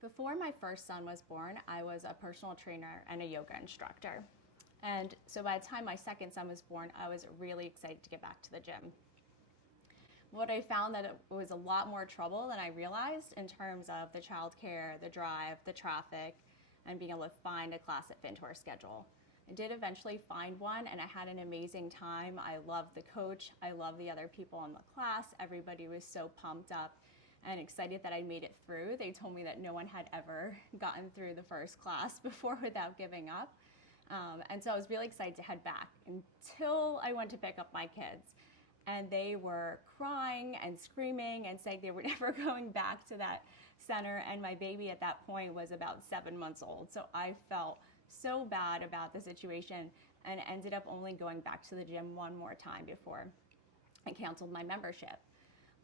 Before my first son was born, I was a personal trainer and a yoga instructor. And so by the time my second son was born, I was really excited to get back to the gym. What I found that it was a lot more trouble than I realized in terms of the childcare, the drive, the traffic, and being able to find a class that fit into our schedule. I did eventually find one and I had an amazing time. I loved the coach. I loved the other people in the class. Everybody was so pumped up and excited that I made it through. They told me that no one had ever gotten through the first class before without giving up. And so I was really excited to head back until I went to pick up my kids. And they were crying and screaming and saying they were never going back to that center. And my baby at that point was about 7 months old. So I felt so bad about the situation and ended up only going back to the gym one more time before I canceled my membership.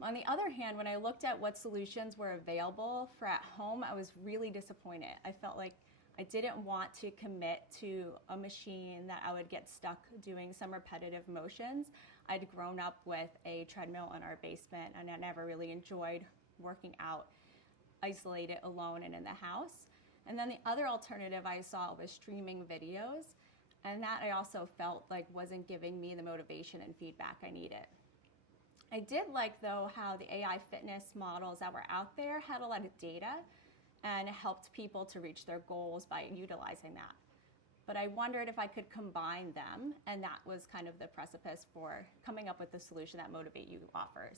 On the other hand, when I looked at what solutions were available for at home, I was really disappointed. I felt like I didn't want to commit to a machine that I would get stuck doing some repetitive motions. I'd grown up with a treadmill in our basement and I never really enjoyed working out isolated alone and in the house. And then the other alternative I saw was streaming videos, and that I also felt like wasn't giving me the motivation and feedback I needed. I did like, though, how the AI fitness models that were out there had a lot of data and helped people to reach their goals by utilizing that. But I wondered if I could combine them, and that was kind of the precipice for coming up with the solution that MotivateU offers.